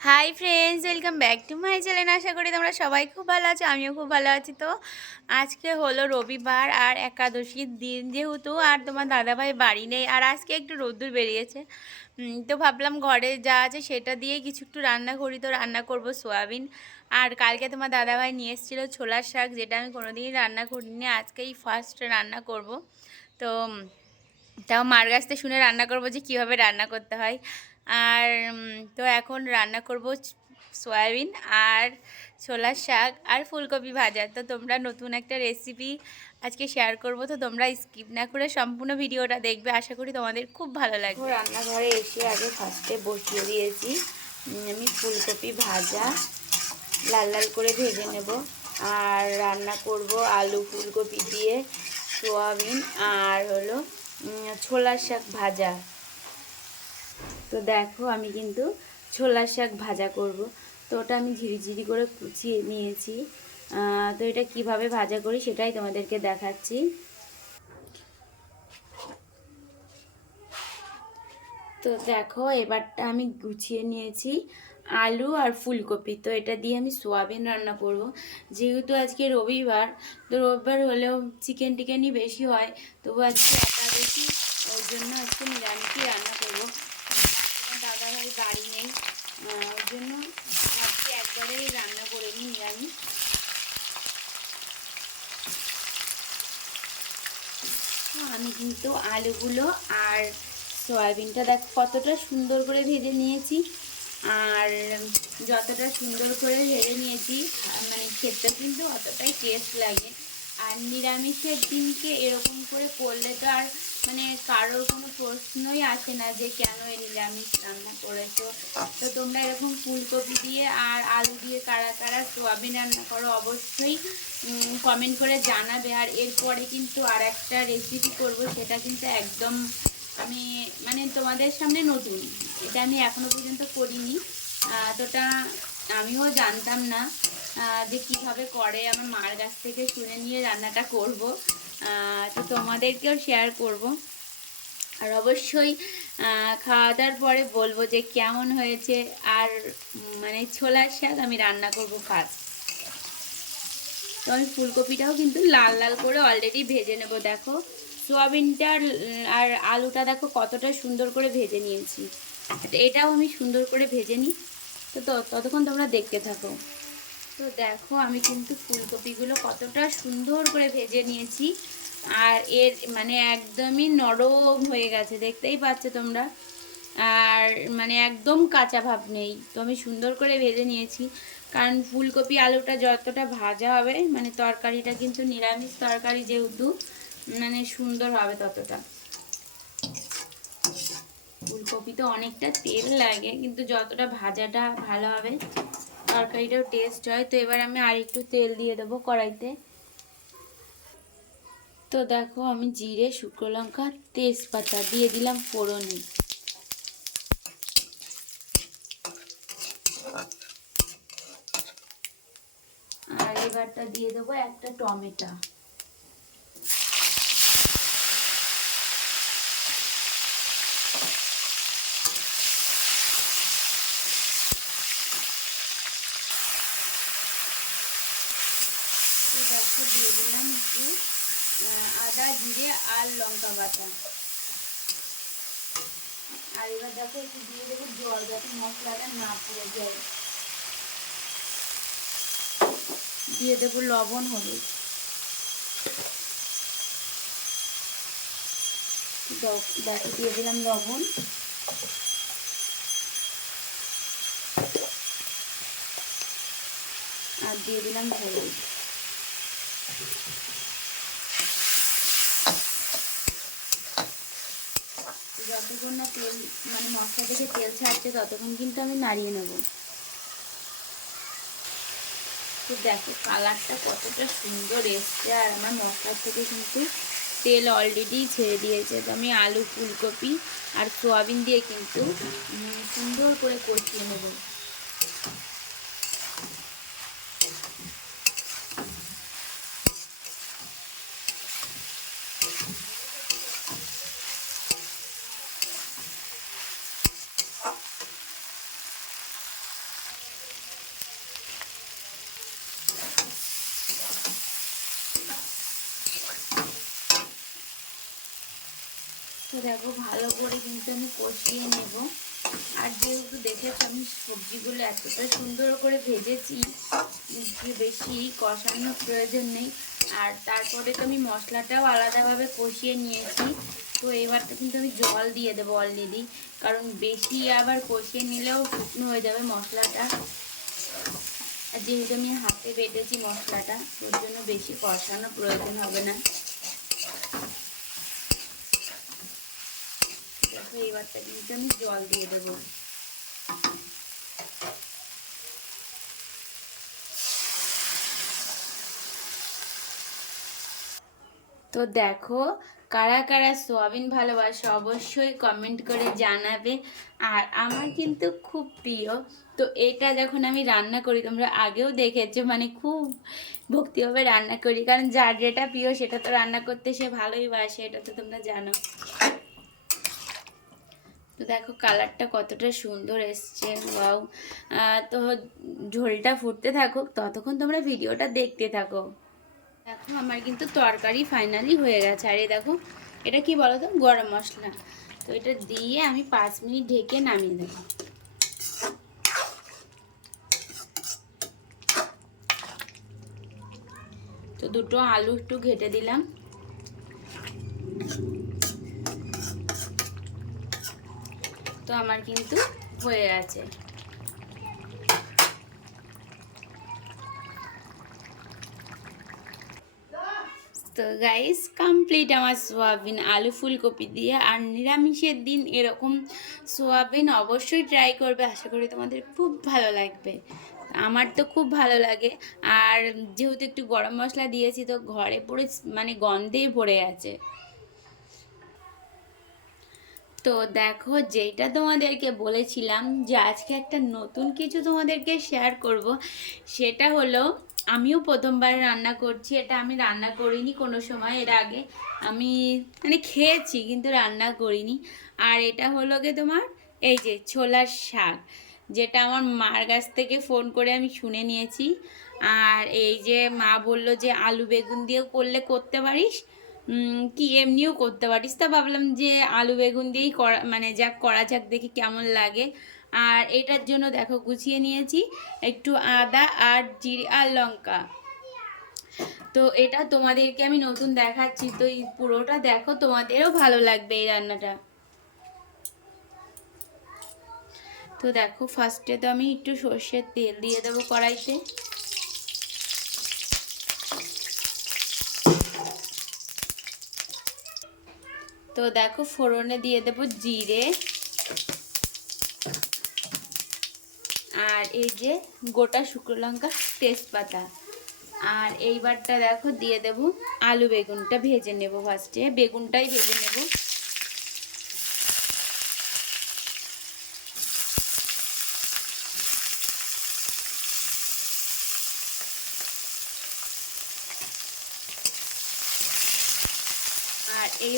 Hi friends welcome back to my channel আশা করি তোমরা সবাই খুব ভালো আছো, আমিও খুব ভালো আছি। তো আজকে হলো রবিবার আর একাদশীর দিন যেহেতু আর তোমার দাদাভাই বাড়ি নেই, আর আজকে একটু রোদ্দুর বেরিয়েছে। তো ভাবলাম ঘরে যা আছে সেটা দিয়ে কিছু একটু রান্না করি। তো রান্না করব সোয়াবিন। আর কালকে তোমার দাদাভাই নিয়ে এসেছিল ছোলার শাক, যেটা আমি কোনোদিনই রান্না করিনি, আজকেই ফার্স্ট রান্না করব। তো তাও মার কাছ থেকে শুনে রান্না করব যে কীভাবে রান্না করতে হয়। আর তো এখন রান্না করব সয়াবিন আর ছোলার শাক আর ফুলকপি ভাজা। তো তোমরা নতুন একটা রেসিপি আজকে শেয়ার করব, তো তোমরা স্কিপ না করে সম্পূর্ণ ভিডিওটা দেখবে। আশা করি তোমাদের খুব ভালো লাগবে। রান্নাঘরে এসে আগে ফার্স্টে বসিয়ে দিয়েছি আমি ফুলকপি ভাজা, লাল লাল করে ভেজে নেব। আর রান্না করব আলু ফুলকপি দিয়ে, সোয়াবিন আর হলো ছোলার শাক ভাজা। তো দেখো আমি কিন্তু ছোলার শাক ভাজা করব। তো ওটা আমি ঝিরিঝিরি করে কুচিয়ে নিয়েছি। তো এটা কীভাবে ভাজা করি সেটাই তোমাদেরকে দেখাচ্ছি। তো দেখো, এবারটা আমি গুছিয়ে নিয়েছি আলু আর ফুলকপি। তো এটা দিয়ে আমি সোয়াবিন রান্না করব। যেহেতু আজকে রবিবার, তো রবিবার হলেও চিকেন টিকেনই বেশি হয়, তবু আজকে একা বেশি ওর জন্য আজকে নিরামিষই রান্না করব। আমার দাদা বাড়ি নেই। ওর জন্য ভাবছি একবারেই রান্না করে নিই নিরামিষ আমি কিন্তু আলুগুলো আর সয়াবিনটা দেখ, কতটা সুন্দর করে ভেজে নিয়েছি। আর যতটা সুন্দর করে ভেজে নিয়েছি মানে খেতে কিন্তু অতটাই টেস্ট লাগে। আর নিরামিষের দিনকে এরকম করে করলে তো আর মানে কারোর কোনো প্রশ্নই আসে না যে কেন এই নিরামিষ রান্না করেছ। তো তোমরা এরকম ফুলকপি দিয়ে আর আলু দিয়ে কারা কারা সোয়াবিন রান্না করো অবশ্যই কমেন্ট করে জানাবে। আর এরপরে কিন্তু আর একটা রেসিপি করব সেটা কিন্তু একদম আমি মানে তোমাদের সামনে নতুন। এটা আমি এখনও পর্যন্ত করিনি। আহ, তো ওটা আমিও জানতাম না। যে কীভাবে করে, আমার মার কাছ থেকে শুনে নিয়ে রান্নাটা করব। তো তোমাদেরকেও শেয়ার করব। আর অবশ্যই খাওয়া দাওয়ার পরে বলব যে কেমন হয়েছে আর মানে ছোলার শাক আমি রান্না করব ফার্স্ট তো আমি ফুলকপিটাও কিন্তু লাল লাল করে অলরেডি ভেজে নেব, দেখো। সোয়াবিনটা আর- আলুটা দেখো কতটা সুন্দর করে ভেজে নিয়েছি। তো এটাও আমি সুন্দর করে ভেজে নিই। তো- ততক্ষণ তোমরা দেখতে থাকো। তো দেখো আমি কিন্তু ফুলকপিগুলো কতটা সুন্দর করে ভেজে নিয়েছি। আর এর মানে একদমই নরম হয়ে গেছে, দেখতেই পাচ্ছ তোমরা। আর মানে একদম কাঁচা ভাব নেই, তো আমি সুন্দর করে ভেজে নিয়েছি। কারণ ফুলকপি আলুটা যতটা ভাজা হবে মানে তরকারিটা কিন্তু নিরামিষ তরকারি যেহেতু মানে সুন্দর হবে ততটা। ফুলকপি তো অনেকটা তেল লাগে, কিন্তু যতটা ভাজাটা ভালো হবে তরকারিটাও টেস্ট হয়। তো এবার আমি আর একটু তেল দিয়ে দেবো কড়াইতে। তো দেখো, আমি জিরে, শুকনো লঙ্কা, তেজপাতা দিয়ে দিলাম ফোড়নে। আর এবারটা দিয়ে দেবো একটা টমেটো। দেখো দিয়ে দিলাম একটু আদা, জিরে আর লঙ্কা বাটা। আর এবার দেখো একটু দিয়ে দেবো জল, যাতে মশলাটা না পুড়ে যায়। দিয়ে দেবো লবণ, হলুদ। দেখো দিয়ে দিলাম লবণ। আর দিয়ে দিলাম হলুদ। যতক্ষণ না তেল মানে মশলা থেকে তেল ছাড়ছে, ততক্ষণ কিন্তু আমি নাড়িয়ে নেব। তো দেখো, কালারটা কতটা সুন্দর এসছে, আর আমার মশলার থেকে কিন্তু তেল অলরেডি ছেড়ে দিয়েছে। তো আমি আলু, ফুলকপি আর সোয়াবিন দিয়ে কিন্তু সুন্দর করে কষিয়ে নেব। দেখো, ভালো করে কিন্তু আমি কষিয়ে নেব। আর যেহেতু দেখেছ, আমি সবজিগুলো এতটা সুন্দর করে ভেজেছি বেশি কষানোর প্রয়োজন নেই। আর তারপরে তো আমি মশলাটাও আলাদাভাবে কষিয়ে নিয়েছি। তো এবারটা কিন্তু আমি জল দিয়ে দেবো অলরেডি কারণ বেশি আবার কষিয়ে নিলেও শুকনো হয়ে যাবে মশলাটা। আর যেহেতু আমি হাতে বেটেছি মশলাটা ওর জন্য বেশি কষানো প্রয়োজন হবে না। এবারটা কিন্তু আমি জল দিয়ে দেবো। তো দেখো, কারা কারা সোয়াবিন ভালোবাসে অবশ্যই কমেন্ট করে জানাবে। আর আমার কিন্তু খুব প্রিয়, তো এটা যখন আমি রান্না করি, তোমরা আগেও দেখেছ মানে খুব ভক্তিভাবে রান্না করি। কারণ যার যেটা প্রিয়, সেটা তো রান্না করতে সে ভালোই বাসে, এটা তো তোমরা জানো। তো দেখো কালারটা কতটা সুন্দর এসছে, ওয়াও। তো ঝোলটা ফুটতে থাকুক, ততক্ষণ তোমরা ভিডিওটা দেখতে থাকো। দেখো, আমার কিন্তু তরকারি ফাইনালি হয়ে গেছে। আর এই দেখো, এটা কি বলো তো? গরম মশলা। তো এটা দিয়ে আমি পাঁচ মিনিট ঢেকে নামিয়ে দেবো। তো দুটো আলু একটু ঘেটে দিলাম। তো আমার কিন্তু হয়ে আছে তো গাইস কমপ্লিট আমার সোয়াবিন, আলু ফুলকপি দিয়ে আর নিরামিষের দিন এরকম সোয়াবিন অবশ্যই ট্রাই করবে। আশা করি তোমাদের খুব ভালো লাগবে। আমার তো খুব ভালো লাগে। আর যেহেতু একটু গরম মশলা দিয়েছি, তো ঘরে পুরো মানে গন্ধেই ভরে আছে। তো দেখো যেটা তোমাদেরকে বলেছিলাম যে আজকে একটা নতুন কিছু তোমাদেরকে শেয়ার করব, সেটা হলো আমিও প্রথমবার রান্না করছি, এটা আমি রান্না করিনি কোনো সময়, এর আগে আমি মানে খেয়েছি কিন্তু রান্না করিনি। আর এটা হলো গিয়ে তোমার এই যে ছোলার শাক, যেটা আমার মার কাছ থেকে ফোন করে আমি শুনে নিয়েছি। আর এই যে মা বলল যে আলু বেগুন দিয়েও করলে করতে পারিস? কি এমনিও করতে পারিস? তা ভাবলাম যে আলু বেগুন দিয়েই করা মানে যাক করা যাক, দেখি কেমন লাগে। আর এটার জন্য দেখো, গুছিয়ে নিয়েছি একটু আদা আর জিরে আর লঙ্কা। তো এটা তোমাদেরকে আমি নতুন দেখাচ্ছি, তো এই পুরোটা দেখো, তোমাদেরও ভালো লাগবে এই রান্নাটা। তো দেখো ফার্স্টে তো আমি একটু সর্ষের তেল দিয়ে দেবো কড়াইতে। তো দেখো ফোড়নে দিয়ে দেব জিরে। আর এই যে গোটা শুকনো লঙ্কা তেজপাতা। আর এইবারটা দেখো দিয়ে দেব আলু বেগুনটা ভেজে নেব ফার্স্টে বেগুনটাই ভেজে নেব।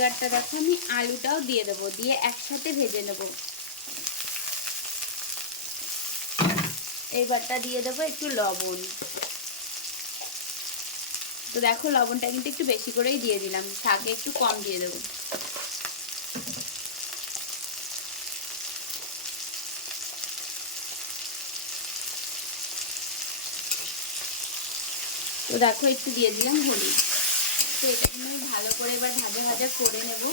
আর এইবারটা দেখো, আমি আলুটাও দিয়ে দেবো, দিয়ে একসাথে ভেজে নেব। এইবারটা দিয়ে দেবো একটু লবণ। তো দেখো, লবণটা কিন্তু একটু বেশি করেই দিয়ে দিলাম, শাকে একটু কম দিয়ে দেবো। তো দেখো, একটু দিয়ে দিলাম হলুদ। তো এটা আমি ভালো করে এবার ভাজা ভাজা করে নেব।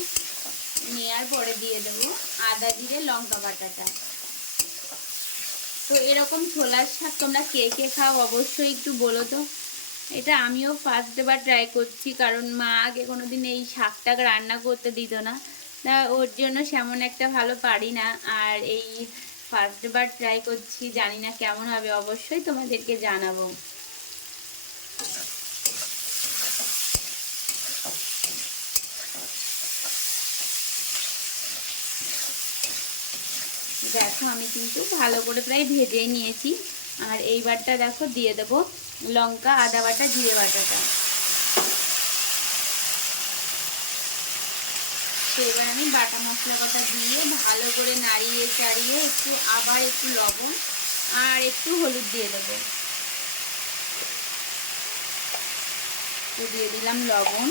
নেওয়ার পরে দিয়ে দেবো আদা, জিরে, লঙ্কা বাটাটা। তো এরকম ছোলার শাক তোমরা কে কে খাও অবশ্যই একটু বলো তো। এটা আমিও ফার্স্ট এবার ট্রাই করছি, কারণ মা আগে কোনো দিন এই শাকটাকে রান্না করতে দিত না। তা ওর জন্য সেমন একটা ভালো পারি না, আর এই ফার্স্ট এবার ট্রাই করছি, জানি না কেমন হবে, অবশ্যই তোমাদেরকে জানাব। দেখো, আমি কিন্তু ভালো করে প্রায় ভেজে নিয়েছি। আর এইবারটা দেখো, দিয়ে দেব লঙ্কা, আদা বাটা, জিরে বাটাটা। তো এবার আমি বাটা মশলা কটা দিয়ে ভালো করে নাড়িয়ে চাড়িয়ে একটু, আবার একটু লবণ আর একটু হলুদ দিয়ে দেবো। দিয়ে দিলাম লবণ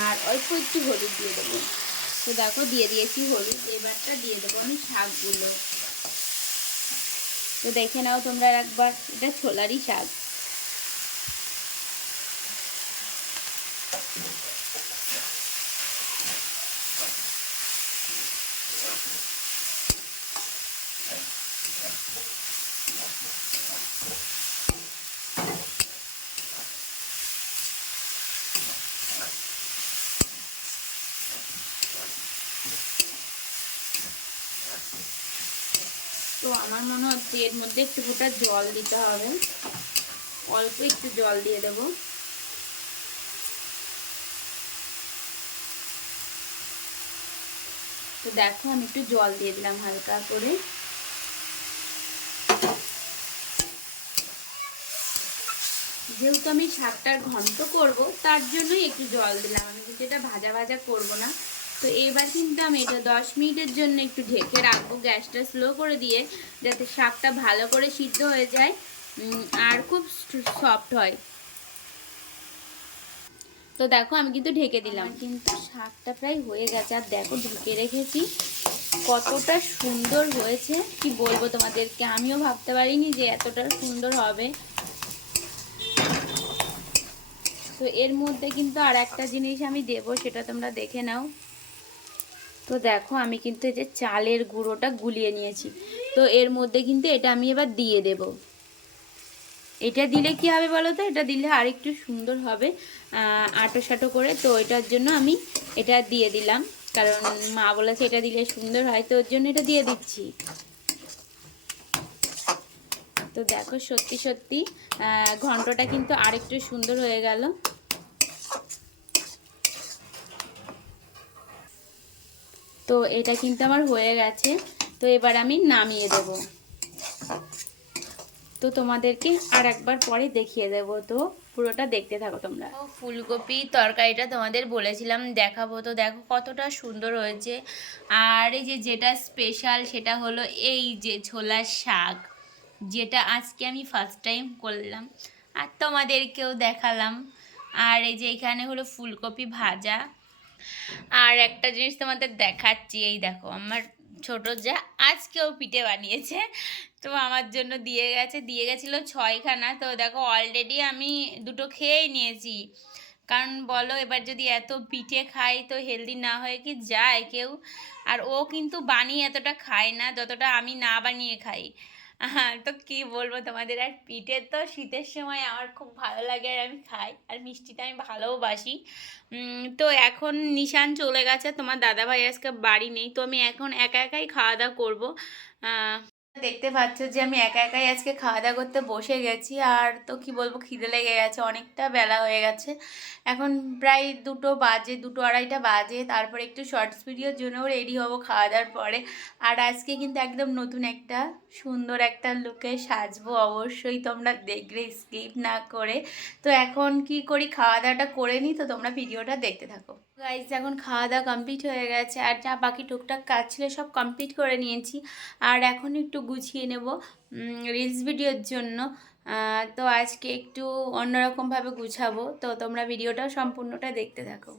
আর অল্প একটু হলুদ দিয়ে দেবো। তো দেখো দিয়ে দিয়েছি হলুদ, এবারটা দিয়ে দেবো আমি শাকগুলো। তো দেখে নাও তোমরা একবার, এটা ছোলারই শাক। তো আমার মনে হচ্ছে এর মধ্যে একটু ফোটা জল দিতে হবে। অল্প একটু জল দিয়ে দেব। তো দেখো আমি একটু জল দিয়ে দিলাম হালকা করে। যেহেতু আমি শাকটার ঘন্ট করব, তার জন্যই একটু জল দিলাম। আমি এটা ভাজা ভাজা করব না তো এবার কিন্তু আমি এটা দশ মিনিটের জন্য একটু ঢেকে রাখব। গ্যাসটা স্লো করে দিয়ে যাতে শাকটা ভালো করে সিদ্ধ হয়ে যায় আর খুব সফট হয়। তো দেখো আমি কিন্তু ঢেকে দিলাম। কিন্তু শাকটা প্রায় হয়ে গেছে। আর দেখো ঢুকে রেখেছি। কতটা সুন্দর হয়েছে। কি বলব তোমাদেরকে? আমিও ভাবতে পারিনি যে এতটা সুন্দর হবে। তো এর মধ্যে কিন্তু আর একটা জিনিস আমি দেব, সেটা তোমরা দেখে নাও। তো দেখো আমি কিন্তু এই যে চালের গুঁড়োটা গুলিয়ে নিয়েছি। তো এর মধ্যে কিন্তু এটা আমি এবার দিয়ে দেব। এটা দিলে কি হবে বলো তো? এটা দিলে আরেকটু সুন্দর হবে আটো সাটো করে। তো এটার জন্য আমি এটা দিয়ে দিলাম। কারণ মা বলেছে এটা দিলে সুন্দর হয়, তো ওর জন্য এটা দিয়ে দিচ্ছি। তো দেখো সত্যি সত্যি ঘন্টটা কিন্তু আরেকটু সুন্দর হয়ে গেল। তো এটা কিন্তু আমার হয়ে গেছে। তো এবার আমি নামিয়ে দেব। তো তোমাদেরকে আর একবার পরে দেখিয়ে দেব। তো পুরোটা দেখতে থাকো তোমরা। ফুলকপি তরকারিটা তোমাদের বলেছিলাম দেখাবো। তো দেখো কতটা সুন্দর হয়েছে। আর এই যে যেটা স্পেশাল সেটা হলো এই যে ছোলার শাক, যেটা আজকে আমি ফার্স্ট টাইম করলাম। আর তোমাদেরকেও দেখালাম। আর এই যে এখানে হলো ফুলকপি ভাজা। আর একটা জিনিস তোমাদের দেখাচ্ছি, এই দেখো, আমার ছোট যা, আজকেও পিঠে বানিয়েছে, তো আমার জন্য দিয়ে গেছে, দিয়ে গেছিল ছয়খানা, তো দেখো অলরেডি আমি দুটো খেয়েই নিয়েছি। কারণ বলো, এবার যদি এত পিঠে খাই তো হেলদি না হয়ে কি যায় কেউ? আর ও কিন্তু বানিয়ে এতটা খায় না, যতটা আমি না বানিয়ে খাই। তো কি বলব তোমাদের? আর পিঠে তো শীতের সময় আমার খুব ভালো লাগে আর আমি খাই। আর মিষ্টিটা আমি ভালোবাসি তো এখন নিশান চলে গেছে। তোমার দাদাভাই আজকে বাড়ি নেই, তো আমি এখন একা একাই খাওয়া দাওয়া করব। দেখতে পাচ্ছ যে আমি একা একাই আজকে খাওয়া দাওয়া করতে বসে গেছি। আর তো কি বলব, খিদে লেগে গেছে, অনেকটা বেলা হয়ে গেছে। এখন প্রায় দুটো বাজে, দুটো আড়াইটা বাজে। তারপরে একটু শর্টস ভিডিওর জন্যও রেডি হব খাওয়া দাওয়ার পরে। আর আজকে কিন্তু একদম নতুন একটা, সুন্দর একটা লুকে সাজবো অবশ্যই। তোমরা দেখবে স্কিপ না করে। তো এখন কি করি খাওয়া দাওয়াটা করে নিই। তো তোমরা ভিডিওটা দেখতে থাকো। গাইজ এখন খাওয়া দাওয়া কমপ্লিট হয়ে গেছে। আর যা বাকি টুকটাক কাজ ছিল সব কমপ্লিট করে নিয়েছি। আর এখন একটু গুছিয়ে নেব রিলস ভিডিওর জন্য। তো আজকে একটু অন্যরকমভাবে গুছাবো। তো তোমরা ভিডিওটা সম্পূর্ণটা দেখতে থাকো।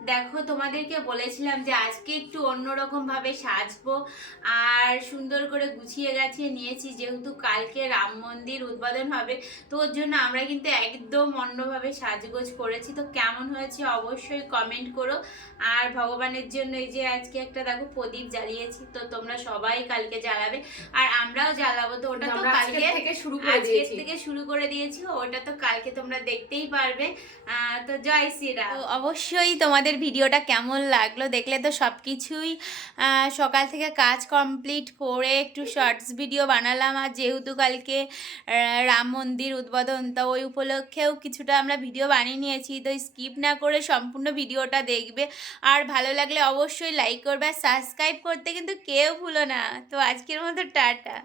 দেখো তোমাদেরকে বলেছিলাম যে আজকে একটু অন্যরকম ভাবে সাজবো আর সুন্দর করে গুছিয়ে গাছিয়ে নিয়েছি যেহেতু কালকে রাম মন্দির উদ্বোধন হবে তো ওর জন্য আমরা কিন্তু একদম অন্যভাবে সাজগোজ করেছি। তো কেমন হয়েছে অবশ্যই কমেন্ট করো। আর ভগবানের জন্য এই যে আজকে একটা দেখো প্রদীপ জ্বালিয়েছি তো তোমরা সবাই কালকে জ্বালাবে। আর আমরাও জ্বালাবো তো ওটা তো কালকে থেকে শুরু করে দিয়েছি। থেকে শুরু করে দিয়েছি ওটা তো কালকে তোমরা দেখতেই পারবে। আহ, তো জয় শ্রীরাম তো অবশ্যই তোমাদের ভিডিওটা কেমন লাগল দেখলে তো সব কিছুই সকাল থেকে কাজ কমপ্লিট করে একটু শর্টস ভিডিও বানালাম। আর যেহেতু কালকে রাম মন্দির উদ্বোধন, তো ওই উপলক্ষেও কিছুটা আমরা ভিডিও বানিয়ে নিয়েছি। তো স্কিপ না করে সম্পূর্ণ ভিডিওটা দেখবে। আর ভালো লাগলে অবশ্যই লাইক করবে। আর সাবস্ক্রাইব করতে কিন্তু কেউ ভুলো না। তো আজকের মতো টাটা।